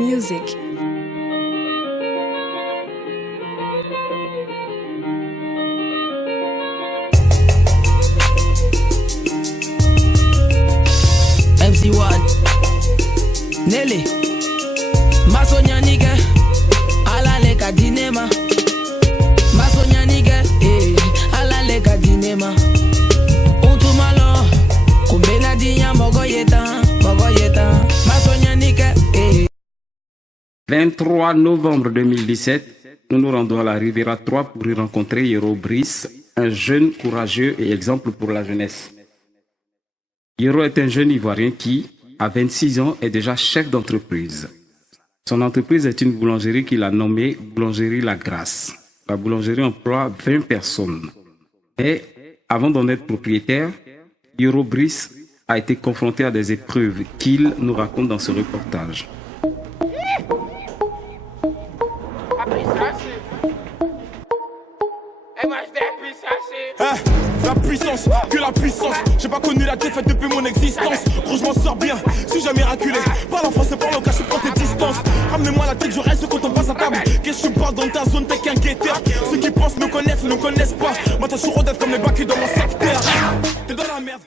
Music. MC1 Nelly Masonya nigga Ala leka dinema Masonya nigga Ala leka dinema Untumalo Kumbena dinya mogo yeta Masonya nigga 23 novembre 2017, nous nous rendons à la Riviera 3 pour y rencontrer Yoro Brice, un jeune courageux et exemple pour la jeunesse. Yoro est un jeune Ivoirien qui, à 26 ans, est déjà chef d'entreprise. Son entreprise est une boulangerie qu'il a nommée Boulangerie La Grâce. La boulangerie emploie 20 personnes. Et, avant d'en être propriétaire, Yoro Brice a été confronté à des épreuves qu'il nous raconte dans ce reportage. La puissance, que la puissance. J'ai pas connu la défaite depuis mon existence. Gros, je m'en sors bien, si jamais miraculé. Parle en français, parle en caché, prends tes distances. Ramenez-moi la tête, je reste quand on passe à table. Qu'est-ce que tu parles dans ta zone, t'es qu'un guetteur. Ceux qui pensent me connaissent, ne connaissent pas. Moi, t'as toujours d'être comme les bacs dans mon secteur. T'es dans la merde.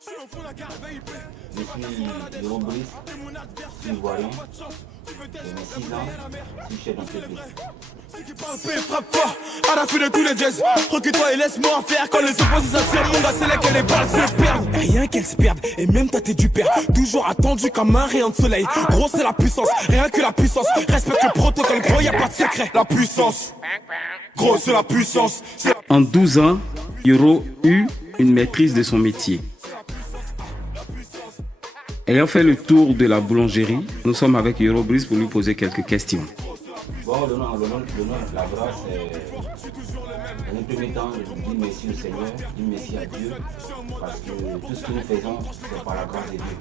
Je suis au fond de la gare VIP. Je suis Yoro Brice, Ivoirien, j'ai 6 ans, je suis chef d'entreprise. Frappe fort, à la fin de tous les jazz. Recule-toi et laisse-moi faire. Quand les opposés s'attirent, mon gars, c'est là que les balles se perdent. Rien qu'elles se perdent, et même ta tête du père. Toujours attendu comme un rayon de soleil. Gros, c'est la puissance, rien que la puissance. Respecte le protocole, gros, y'a pas de secret. La puissance, gros, c'est la puissance. En 12 ans, Yoro eut une maîtrise de son métier. Ayant fait le tour de la boulangerie, nous sommes avec Yoro Brice pour lui poser quelques questions. Bon, le nom de la grâce, dans un premier temps, je dis merci au Seigneur, je dis merci à Dieu, parce que tout ce que nous faisons, c'est par la grâce de Dieu.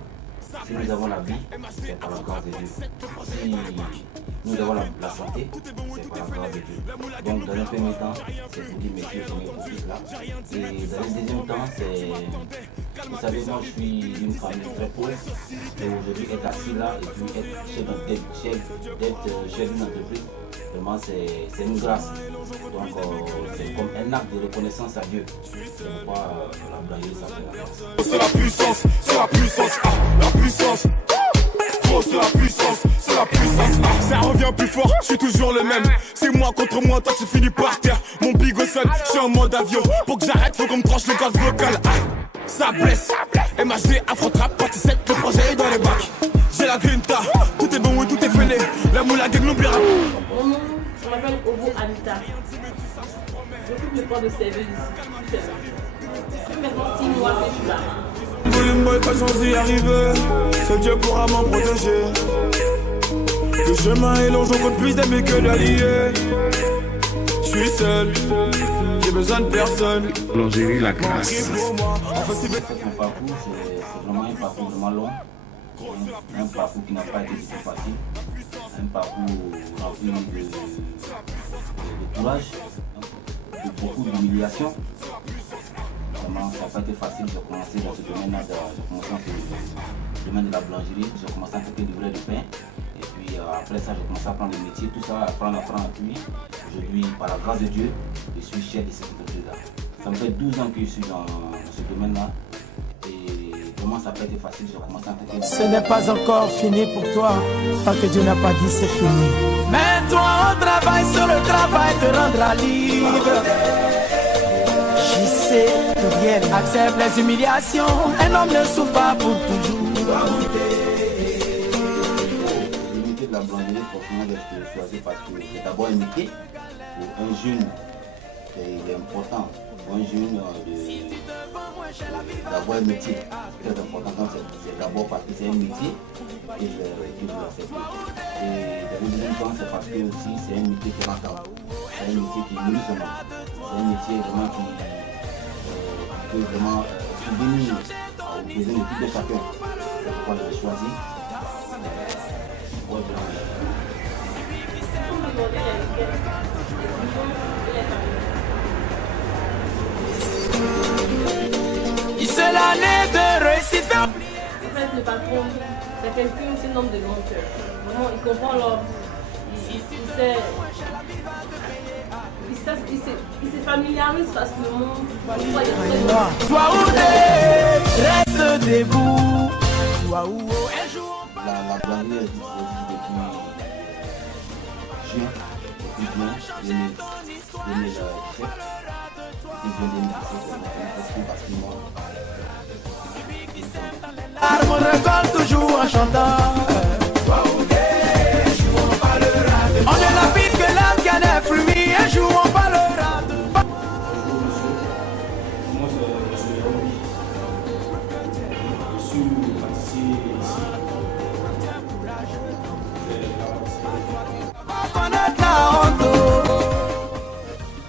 Si nous avons la vie, c'est par la grâce de Dieu. Si nous avons la santé, c'est par la grâce de Dieu. Donc, dans un premier temps, c'est pour dire merci au Seigneur pour tout cela. Et dans un deuxième temps, c'est... Vous savez, moi, je suis d'une famille très pauvre. Et aujourd'hui, être assis là et puis être chef d'une entreprise, vraiment, c'est une grâce. Donc, c'est comme un acte de reconnaissance à Dieu. C'est pourquoi la boulangerie s'appelle la grâce. C'est la puissance, c'est la puissance, la puissance. Gros, c'est la puissance, c'est la puissance. Ça revient plus fort, je suis toujours le même. C'est moi contre moi, toi tu finis par terre. Mon bigot sonne, je suis en mode avion. Pour que j'arrête, faut qu'on me tranche le gaz vocal. Ça blesse, MHD, Afro-Trap, partie 7, le projet est dans les bacs. J'ai la grinta, tout est bon et tout est fêlé. La moula gang n'oubliera pas. Mon nom, je m'appelle Obo Anita. J'occupe le corps de service ici. Depuis maintenant 6 mois que je suis là. Boy, pas chance d'y arriver, seul Dieu pourra m'en protéger. Le chemin est long, je compte plus d'amis que d'alliés. Je suis seul, j'ai besoin de personne. Boulangerie La Grâce. C'est un parcours, c'est vraiment un parcours vraiment long. Un parcours qui n'a pas été du tout facile. Un parcours rempli de courage, de beaucoup d'humiliation. Vraiment, ça n'a pas été facile. J'ai commencé dans ce domaine-là, j'ai commencé dans ce domaine de la boulangerie. J'ai commencé à faire livrer du pain. Et puis après ça, j'ai commencé à apprendre le métier, tout ça, apprendre. Puis aujourd'hui, par la grâce de Dieu, je suis chef de cette entreprise-là. Ça me fait 12 ans que je suis dans ce domaine-là. Et vraiment, ça n'a pas été facile. J'ai commencé à faire Ce n'est pas encore fini pour toi, tant que Dieu n'a pas dit c'est fini. Mais toi, on travaille sur le travail, te rendra libre. Je sais que rien accepte les humiliations. Un homme ne souffre pas pour toujours. Le métier de la boulangerie, forcément, j'ai choisi parce que c'est d'abord un métier. Pour un jeune, c'est important. Pour un jeune, d'avoir un métier, c'est très important. C'est d'abord parce que c'est un métier et je l'accepte. Et dans le deuxième temps, c'est parce que aussi c'est un métier qui rentable. C'est un métier qui nourrit son âme. C'est un métier vraiment qui peut vraiment subvenir aux besoins de tout de chacun. C'est pourquoi je l'ai choisi. C'est l'année de réussite. le patron, c'est quelqu'un, c'est un homme de long cœur. Vraiment, il comprend l'ordre. Il se familiarise facilement. Toi où reste debout. Toi où un jour. La Guadeloupe existe depuis juin 2017. On rigole toujours en chantant. On ne la vite que l'âme qui en est fruit. Un jour on parlera de. Moi, je suis Roby. Je suis pâtissier ici.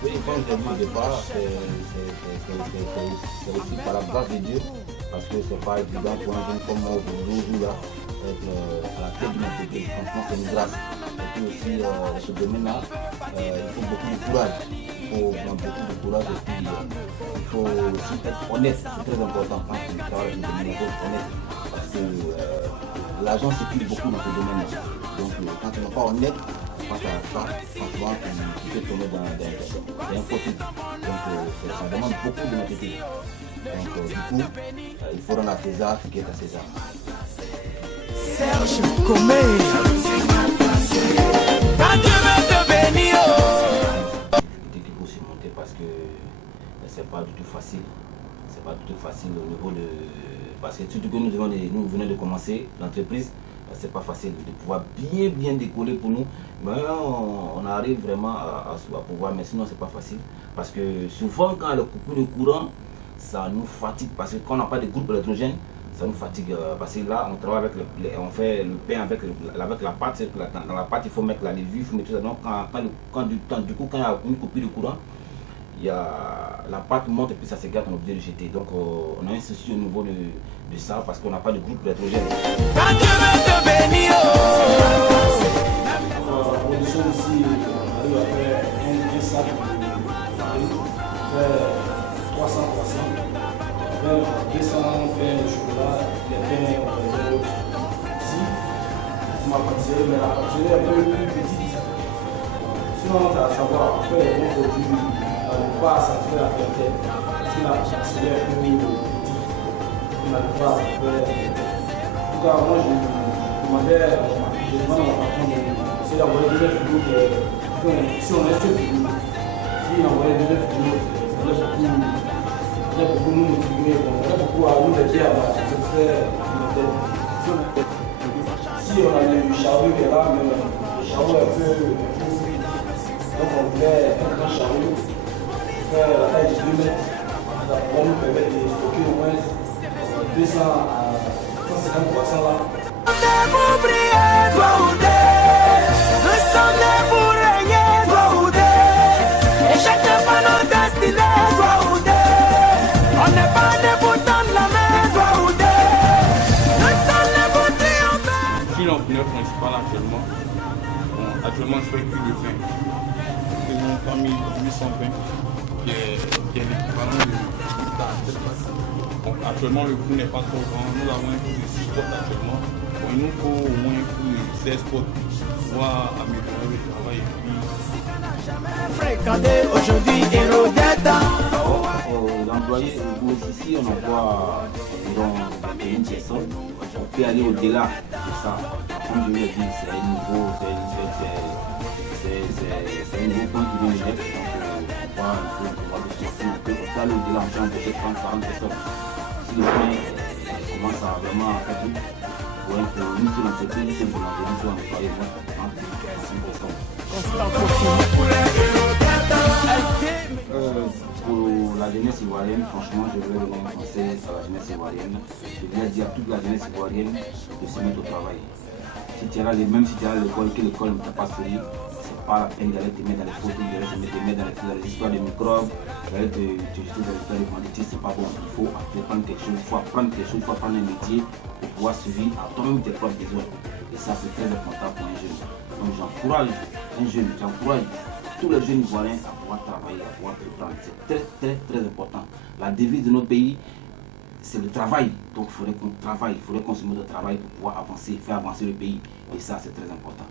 Oui, comme je l'ai dit au départ, c'est aussi par la grâce de Dieu, parce que c'est pas évident pour un jeune comme moi aujourd'hui là, être à la tête de notre équipe. Franchement, c'est une grâce. Et puis aussi, ce domaine-là, il faut beaucoup de courage. Il faut beaucoup de courage et puis il faut aussi être honnête. C'est très important quand tu travailles dans ce domaine, il faut être honnête. Parce que l'argent circule beaucoup dans ce domaine-là. Donc quand tu n'es pas honnête, quand tu n'arrives pas, franchement, tu peux tomber dans un faux. Donc ça demande beaucoup de notre équipe. Donc du coup, il faut rendre à César ce qui est à César. Serge Comé. Quand tu veux te bénir. Qu'il faut surmonter parce que c'est pas du tout facile. C'est pas du tout facile au niveau de. Parce que surtout que nous venons de commencer l'entreprise, c'est pas facile de pouvoir bien décoller pour nous. Mais on arrive vraiment à pouvoir, mais sinon c'est pas facile. Parce que souvent quand le coupure de courant, ça nous fatigue. Parce que quand on n'a pas de groupe électrogène, ça nous fatigue. Parce que là, on travaille avec on fait le pain avec la pâte. Dans la pâte, il faut mettre la levure, il faut mettre tout ça. Donc quand il y a une coupure de courant, la pâte monte et puis ça se gâte, on est obligé de jeter. Donc on a un souci au niveau de ça parce qu'on n'a pas de groupe électrogène. Quand tu veux te bénir. La production ici, on arrive à faire un sac de farine, on fait 300. Après 200, on fait le chocolat, les pains, on fait ici. C'est ma pâtisserie, mais la pâtisserie est un peu plus petite. Sinon, ça va. Après, les bons produits, on n'arrive pas à satisfaire la clientèle. Si la pâtisserie est un peu petite, on n'arrive pas à satisfaire. En tout cas, moi, je demandais à ma patronne d'essayer d'envoyer 2 frigos. Si on est sur frigo, si on envoyait 2 frigos, ça laisse beaucoup nous motiver, on a beaucoup à nous aider à satisfaire la clientèle. Si on a le chariot qui est là, mais le chariot est un peu fou. Donc on voulait un grand chariot, faire la taille de 2 mètres. Ça pourrait nous permettre de stocker au moins 200 à 150 croissants là. Pour briller, toi ou nous sommes nés pour régner, toi ou et chacun pas notre destinée, toi ou on n'est pas nés pour tendre la main, toi ou nous sommes nés pour triompher. Je suis l'entraîneur principal actuellement. Actuellement, je fais cuire le pain. C'est mon famille 800 pain qui est l'équivalent de la tête. Donc, actuellement, le coût n'est pas trop grand. Nous avons un coût de 6 spots actuellement. Bon, il nous faut au moins un coût de 16 spots pour pouvoir améliorer le travail. Fréquenté aujourd'hui, héros d'État. L'employé, ici, on envoie environ 21 personnes. On peut aller au-delà de ça. Comme je vous l'ai dit, c'est un nouveau, c'est un nouveau point qui vient de naître. Donc, on va le sortir. On peut aller au-delà, on peut embaucher 30-40 personnes. Si le point commence à vraiment faire tout, pour une seule entreprise, c'est pour l'entreprise, on va aller voir 30 personnes. Pour la jeunesse ivoirienne, franchement, je voulais donner un conseil à la jeunesse ivoirienne. Je voulais dire à toute la jeunesse ivoirienne de se mettre au travail. Si tu es là, même si tu es à l'école, que l'école ne t'a pas servi, c'est pas la peine d'aller te mettre dans les fautes, d'aller te mettre dans les histoires de microbes, d'aller te jeter dans les histoires de banditisme, c'est pas bon. Il faut apprendre quelque chose, il faut apprendre quelque chose, il faut apprendre un métier pour pouvoir suivre à toi-même tes propres besoins. Et ça, c'est très important pour un jeune. Donc j'encourage un jeune, j'encourage tous les jeunes ivoiriens à pouvoir travailler, à pouvoir se prendre. C'est très important. La devise de notre pays, c'est le travail. Donc il faudrait qu'on travaille, il faudrait qu'on se mette au travail pour pouvoir avancer, faire avancer le pays. Et ça, c'est très important.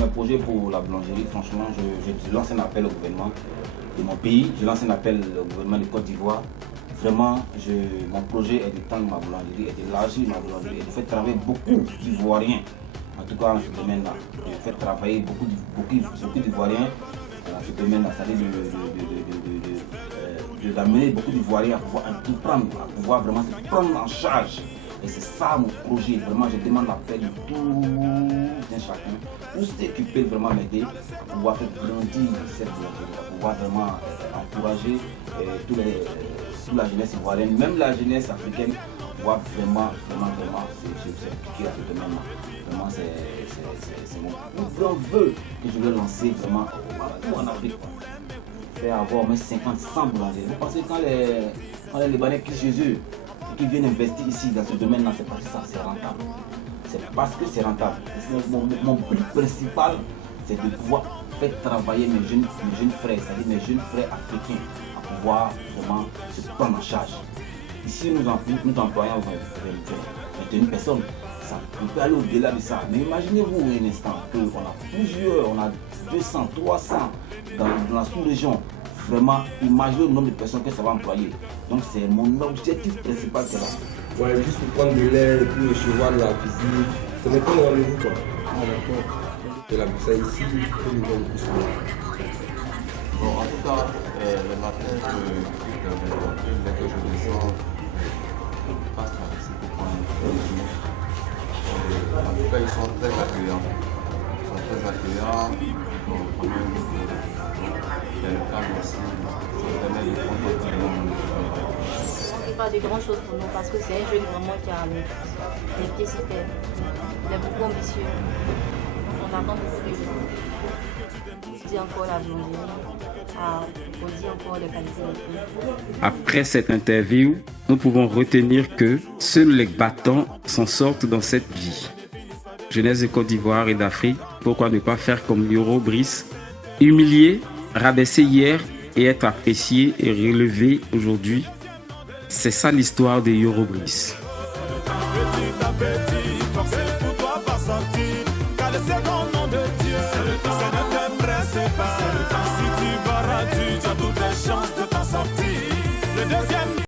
Mes projets pour la boulangerie, franchement, je lance un appel au gouvernement de mon pays, je lance un appel au gouvernement de Côte d'Ivoire. Vraiment, mon projet est d'étendre ma boulangerie, et d'élargir ma boulangerie, et de faire travailler beaucoup d'Ivoiriens, en tout cas dans ce domaine-là. De faire travailler beaucoup d'Ivoiriens dans ce domaine-là, c'est-à-dire d'amener beaucoup d'Ivoiriens à pouvoir entreprendre, à pouvoir vraiment se prendre en charge. Et c'est ça mon projet. Vraiment, je demande l'appel de tout un chacun, tous ceux qui peuvent vraiment m'aider à pouvoir faire grandir cette boulangerie, à pouvoir vraiment encourager toute la jeunesse ivoirienne, même la jeunesse africaine, pouvoir vraiment s'impliquer à ce domaine-là. Vraiment, c'est mon grand vœu que je vais lancer vraiment en Afrique. Faire avoir au moins 50, 100 boulangeries. Vous pensez que quand les Libanais quittent chez eux, qui viennent investir ici dans ce domaine-là, c'est parce que ça, c'est rentable. C'est parce que c'est rentable. Mon but principal, c'est de pouvoir faire travailler mes jeunes frères, c'est-à-dire mes jeunes frères africains, à pouvoir vraiment se prendre en charge. Ici, nous employons 21 personnes. On peut aller au-delà de ça. Mais imaginez-vous un instant qu'on a 200, 300 dans la sous-région. Vraiment, imaginez le nombre de personnes que ça va employer. Donc c'est mon objectif principal, c'est là. Ouais, juste pour prendre de l'air et puis recevoir de la cuisine. Ça dépend de rendez-vous quoi. Ah d'accord. De la ça ici, que nous avons plus souvent. Bon, en tout cas, le matin, dès que je descends, je passe par ici pour prendre un déjeuner. En tout cas, ils sont très accueillants. Ils sont très accueillants. Donc, quand même, il y a le calme aussi. Ça permet de prendre le temps. Il pas de grandes choses pour nous parce que c'est un jeune vraiment qui a les pieds sur terre. Il est beaucoup ambitieux. On attend beaucoup de gens. Je dis encore la boulangerie, on dit encore de qualité. Après cette interview, nous pouvons retenir que seuls les battants s'en sortent dans cette vie. Jeunesse de Côte d'Ivoire et d'Afrique, pourquoi ne pas faire comme Yoro Brice, humilié, rabaissé hier et être apprécié et relevé aujourd'hui. C'est ça l'histoire de Yoro Brice.